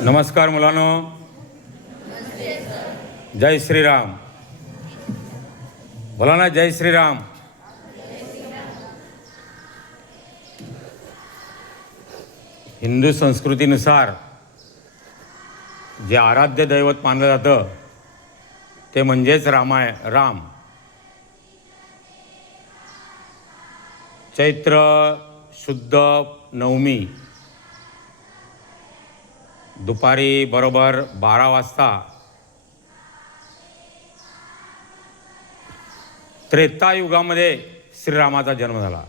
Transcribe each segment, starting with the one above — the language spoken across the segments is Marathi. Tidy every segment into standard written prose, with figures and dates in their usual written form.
नमस्कार मुलांनो, जय श्रीराम. बोला ना, जय श्रीराम. हिंदू संस्कृतीनुसार जे आराध्य दैवत मानलं जातं ते म्हणजेच राम. चैत्र शुद्ध नवमी दुपारी बरोबर 12 वाजता त्रेतायुगामध्ये श्रीरामाचा जन्म झाला.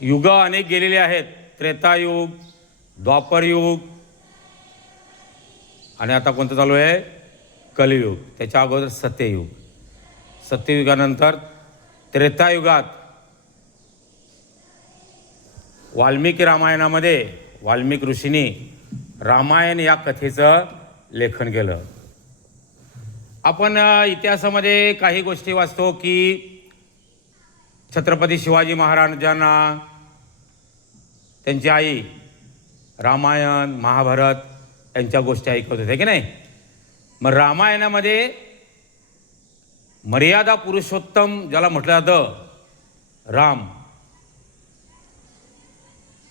युग अनेक गेलेले आहेत. त्रेतायुग, द्वापरयुग आणि आता कोणतं चालू आहे? कलियुग. त्याच्या अगोदर सत्ययुग. सत्ययुगानंतर त्रेतायुगात वाल्मिकी रामायणामध्ये वाल्मिक ऋषींनी रामायण या कथेचं लेखन केलं. आपण इतिहासामध्ये काही गोष्टी वाचतो की छत्रपती शिवाजी महाराजांना त्यांची आई रामायण, महाभारत यांच्या गोष्टी ऐकवत होते की नाही. मग रामायणामध्ये मर्यादा पुरुषोत्तम ज्याला म्हटलं जातं राम,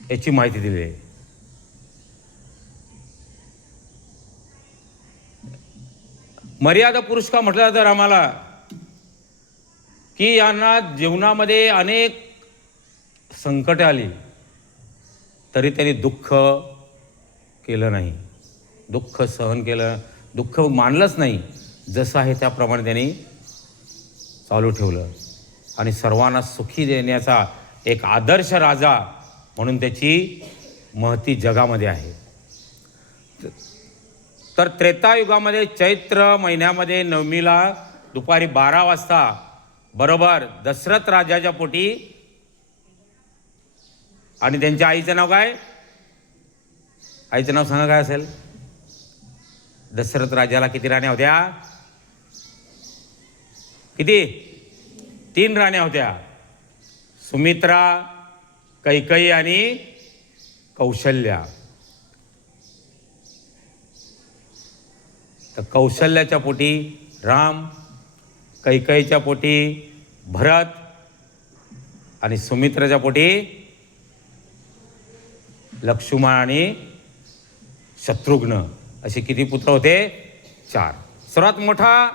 याची माहिती दिली आहे. मर्यादा पुरुष का म्हटलं जातं रामाला? की यांना जीवनामध्ये अनेक संकटे आली तरी त्यांनी दुःख केलं नाही, दुःख सहन केलं, दुःख मानलंच नाही. जसं आहे त्याप्रमाणे त्यांनी चालू ठेवलं आणि सर्वांना सुखी देण्याचा एक आदर्श राजा म्हणून त्याची महती जगामध्ये आहे. तर त्रेतायुगामध्ये चैत्र महिन्यामध्ये नवमीला दुपारी 12 वाजता बरोबर दशरथ राजाच्या पोटी, आणि त्यांच्या आईचं नाव काय? आईचं नाव सांगा काय असेल? दशरथ राजाला किती राण्या होत्या? किती? 3 राण्या होत्या. सुमित्रा, कैकेयी आणि कौशल्या. तर कौशल्याच्या पोटी राम, कैकेयीच्या पोटी भरत आणि सुमित्राच्या पोटी लक्ष्मण आणि शत्रुघ्न, असे किती पुत्र होते? 4. सर्वात मोठा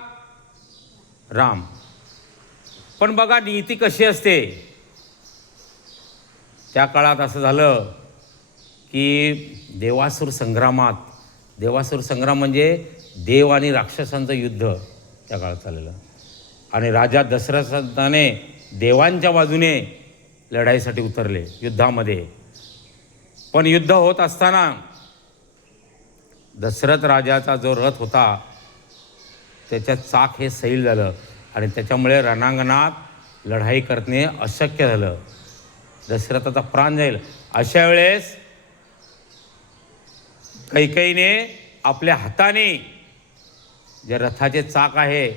राम. पण बघा नीती कशी असते. त्या काळात असं झालं की देवासुर संग्रामात, देवासुर संग्राम म्हणजे देव आणि राक्षसांचं युद्ध त्या काळात चाललेलं, आणि राजा दशरथाने देवांच्या बाजूने लढाईसाठी उतरले युद्धामध्ये. पण युद्ध होत असताना दशरथ राजाचा जो रथ होता त्याच्यात चाक हे सैल झालं आणि त्याच्यामुळे रणांगणात लढाई करणे अशक्य झालं. दशरथाचा प्राण जाईल. अशा वेळेस कैकेयीने आपल्या हाताने जे रथाचे चाक आहे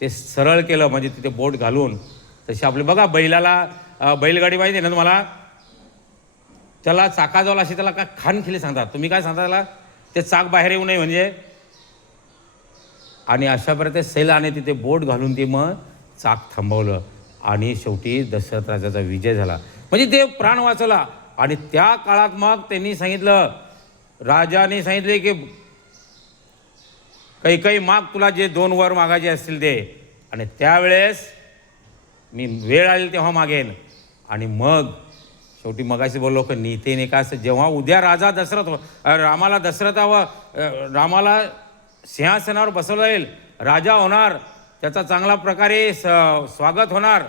ते सरळ केलं, म्हणजे तिथे बोट घालून. तसे आपले बघा बैलाला, बैलगाडी माहिती आहे ना तुम्हाला, त्याला चाकाजवळ अशी त्याला काय खान खिली सांगतात. तुम्ही काय सांगता त्याला? ते चाक बाहेर येऊ नये म्हणजे. आणि अशा प्रकारे सैलाने तिथे बोट घालून ते मग चाक थांबवलं आणि शेवटी दशरथ राजाचा विजय झाला. म्हणजे ते प्राण वाचवला. आणि त्या काळात मग त्यांनी सांगितलं, राजाने सांगितले की कैकेयी माग, तुला जे 2 वर मागायचे असतील ते, आणि त्यावेळेस मी वेळ आली तेव्हा मागेन. आणि मग शेवटी मगाशी बोललो की नीतीने का असं, जेव्हा उद्या राजा दशरथ रामाला सिंहासनावर बसवलं जाईल, राजा होणार, त्याचा चांगला प्रकारे स्वागत होणार.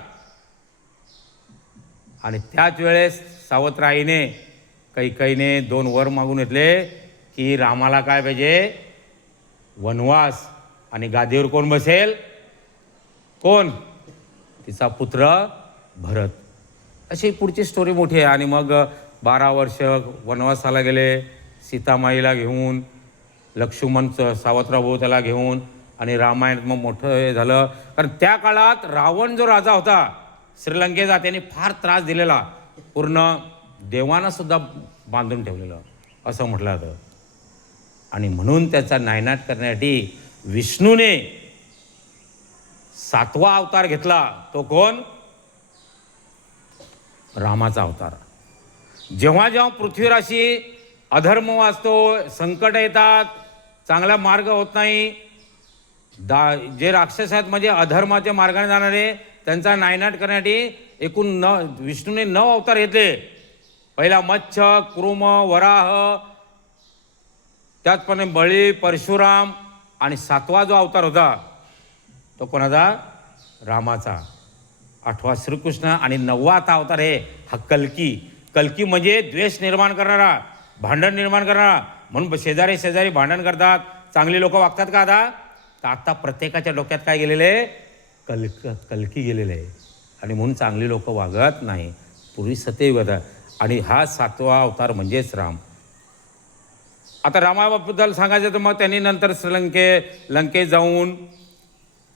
आणि त्याच वेळेस सावत्राईने कैकेयीने 2 वर मागून घेतले की रामाला काय पाहिजे? वनवास. आणि गादीवर कोण बसेल? कोण? तिचा पुत्र भरत. अशी पुढची स्टोरी मोठी आहे. आणि मग 12 वर्ष वनवासाला गेले सीतामाईला घेऊन, लक्ष्मण सावत्रभाऊ त्याला घेऊन, आणि रामायण मग मोठं हे झालं. कारण त्या काळात रावण जो राजा होता श्रीलंकेचा, त्याने फार त्रास दिलेला. पूर्ण देवानं सुद्धा बांधून ठेवलेलं असं म्हटलं जातं. आणि म्हणून त्याचा नायनाट करण्यासाठी विष्णूने 7वा अवतार घेतला. तो कोण? रामाचा अवतार. जेव्हा जेव्हा पृथ्वीराशी अधर्म वाचतो, संकट येतात, चांगला मार्ग होत नाही, जे राक्षस आहेत म्हणजे अधर्माच्या मार्गाने जाणारे, त्यांचा नायनाट करण्यासाठी एकूण विष्णूने 9 अवतार घेतले. पहिला मत्स्य, कुरुम, वराह, त्याचप्रमाणे बळी, परशुराम, आणि 7वा जो अवतार होता तो कोणाचा? रामाचा. 8वा श्रीकृष्ण, आणि 9वा आता अवतार आहे हा कल्की. कल्की म्हणजे द्वेष निर्माण करणारा, भांडण निर्माण करणारा. म्हणून शेजारी शेजारी भांडण करतात, चांगली लोक वागतात का आता? तर आता प्रत्येकाच्या डोक्यात काय गेलेलं आहे? कल्की गेलेलं आहे. आणि म्हणून चांगली लोक वागत नाही. पूर्वी सत्ययुग होता. आणि हा 7वा अवतार म्हणजेच राम. आता रामाबद्दल सांगायचं तर मग त्यांनी नंतर लंकेत जाऊन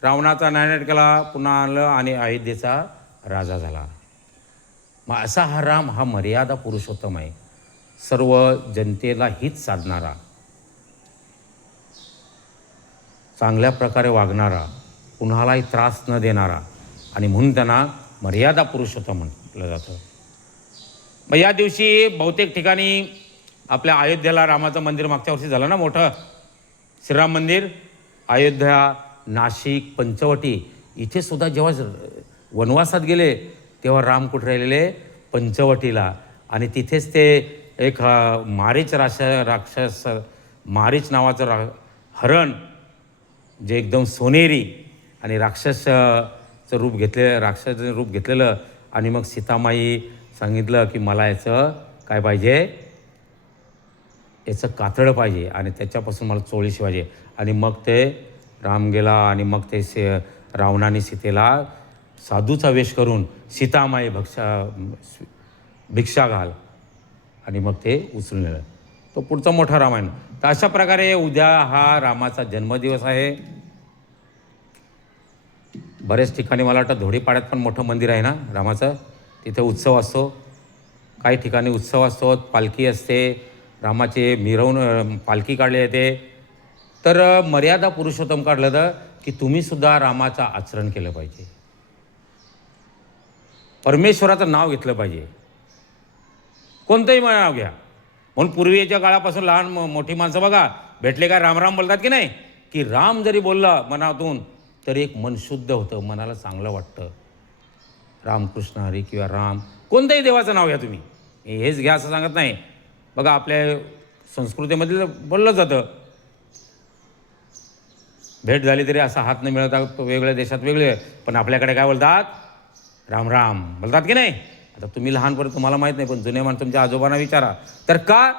रावणाचा नायनाट केला, पुन्हा आलं आणि अयोध्येचा राजा झाला. मग असा हा राम हा मर्यादा पुरुषोत्तम आहे, सर्व जनतेला हित साधणारा, चांगल्या प्रकारे वागणारा, कुणालाही त्रास न देणारा, आणि म्हणून त्यांना मर्यादा पुरुषोत्तम म्हटलं जातं. मग या दिवशी बहुतेक ठिकाणी आपल्या अयोध्येला रामाचं मंदिर मागच्या वर्षी झालं ना मोठं श्रीराम मंदिर. अयोध्या, नाशिक, पंचवटी इथे सुद्धा जेव्हा वनवासात गेले तेव्हा राम कुठे राहिलेले? पंचवटीला. आणि तिथेच ते एक मारीच राक्षस मारीच नावाचं हरण, जे एकदम सोनेरी आणि राक्षसाचं रूप घेतलेलं. आणि मग सीतामाई सांगितलं की मला याचं काय पाहिजे? याचं कातडं पाहिजे आणि त्याच्यापासून मला चोळी शिवायची. आणि मग ते राम गेला आणि मग ते रावणाने सीतेला साधूचा वेश करून सीतामाई भिक्षा घाल आणि मग ते उचलून नेलं. तो पुढचा मोठा रामायण. तर अशा प्रकारे उद्या हा रामाचा जन्मदिवस आहे. बरेच ठिकाणी मला वाटतं धोडीपाड्यात पण मोठं मंदिर आहे ना रामाचं, तिथे उत्सव असतो. काही ठिकाणी उत्सव असतो, पालखी असते, रामाचे मिरवून पालखी काढली येते. तर मर्यादा पुरुषोत्तम काढलं तर की तुम्हीसुद्धा रामाचं आचरण केलं पाहिजे, परमेश्वराचं नाव घेतलं पाहिजे, कोणतंही नाव घ्या. म्हणून पूर्वीच्या काळापासून लहान मोठी माणसं बघा भेटले का राम बोलतात की नाही, की राम जरी बोलला मनातून तरी एक मन शुद्ध होतं, मनाला चांगलं वाटतं. रामकृष्ण हरी किंवा राम, कोणत्याही देवाचं नाव घ्या तुम्ही, हेच घ्या असं सांगत नाही. बघा आपल्या संस्कृतीमध्ये बोललं जातं, भेट झाली तरी असा हात न मिळवता, वेगळ्या देशात वेगळे, पण आपल्याकडे काय बोलतात? राम राम बोलतात की नाही. आता तुम्ही लहानपर्यंत तुम्हाला माहीत नाही, पण जुने माणसं तुमच्या आजोबांना विचारा. तर का?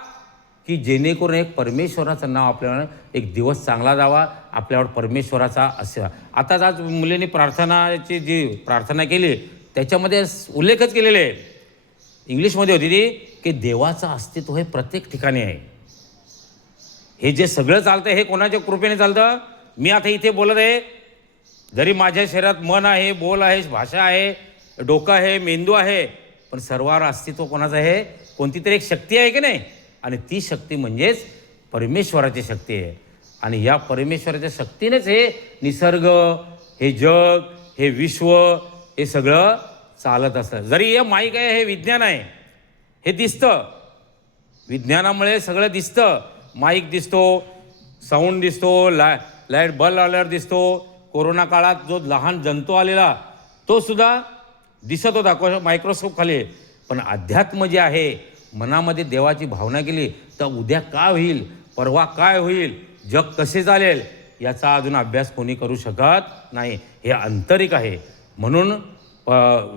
की जेणेकरून एक परमेश्वराचं नाव आपल्याला एक दिवस चांगला जावा, आपल्यावर परमेश्वराचा असा. आताच आज मुलींनी प्रार्थनाची जी प्रार्थना केली त्याच्यामध्ये उल्लेखच केलेले आहे, इंग्लिशमध्ये होती ती, की देवाचं अस्तित्व हे प्रत्येक ठिकाणी आहे. हे जे सगळं चालतं हे कोणाच्या कृपेने चालतं? मी आता इथे बोलत आहे, जरी माझ्या शरीरात मन आहे, बोल आहे, भाषा आहे, डोकं आहे, मेंदू आहे, पण सर्वावर अस्तित्व कोणाचं आहे? कोणती तरी एक शक्ती आहे की नाही. आणि ती शक्ती म्हणजेच परमेश्वराची शक्ती आहे. आणि या परमेश्वराच्या शक्तीनेच हे निसर्ग, हे जग, हे विश्व, हे सगळं चालत असतं. जरी हे माईक आहे, हे विज्ञान आहे, हे दिसतं, विज्ञानामुळे सगळं दिसतं. माईक दिसतो, साऊंड दिसतो, लाईट बल्ब आल्यावर दिसतो. कोरोना काळात जो लहान जंतू आलेला तो सुद्धा दिसत होता मायक्रोस्कोप खाली. पण अध्यात्म जे आहे, मनामध्ये देवाची भावना केली तर उद्या काय होईल, परवा काय होईल, जग कसे चालेल याचा अजून अभ्यास कोणी करू शकत नाही. हे आंतरिक आहे. म्हणून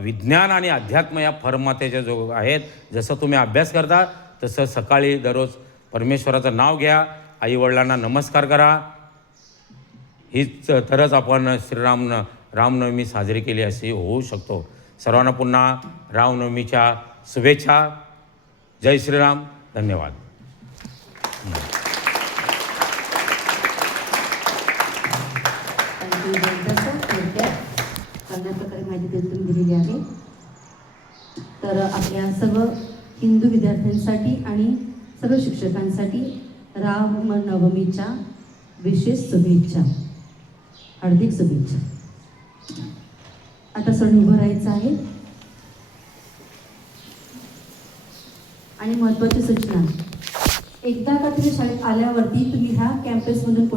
विज्ञान आणि अध्यात्म या फरमातेच्या जो आहेत, जसं तुम्ही अभ्यास करता तसं सकाळी दररोज परमेश्वराचं नाव घ्या, आईवडिलांना नमस्कार करा. हीच तरच आपण रामनवमी साजरी केली अशी होऊ शकतो. सर्वांना पुन्हा रामनवमीच्या शुभेच्छा. जय श्रीराम. धन्यवाद. चांगल्या प्रकारे माहिती तुम्ही दिलेली आहे. तर आपल्या सर्व हिंदू विद्यार्थ्यांसाठी आणि सर्व शिक्षकांसाठी रामनवमीच्या विशेष शुभेच्छा, हार्दिक शुभेच्छा. आता सण उभं राहायचं आहे. आणि महत्त्वाची सूचना, एकदा का तुम्ही शाळेत आल्यावरती तुम्ही ह्या कॅम्पसमधून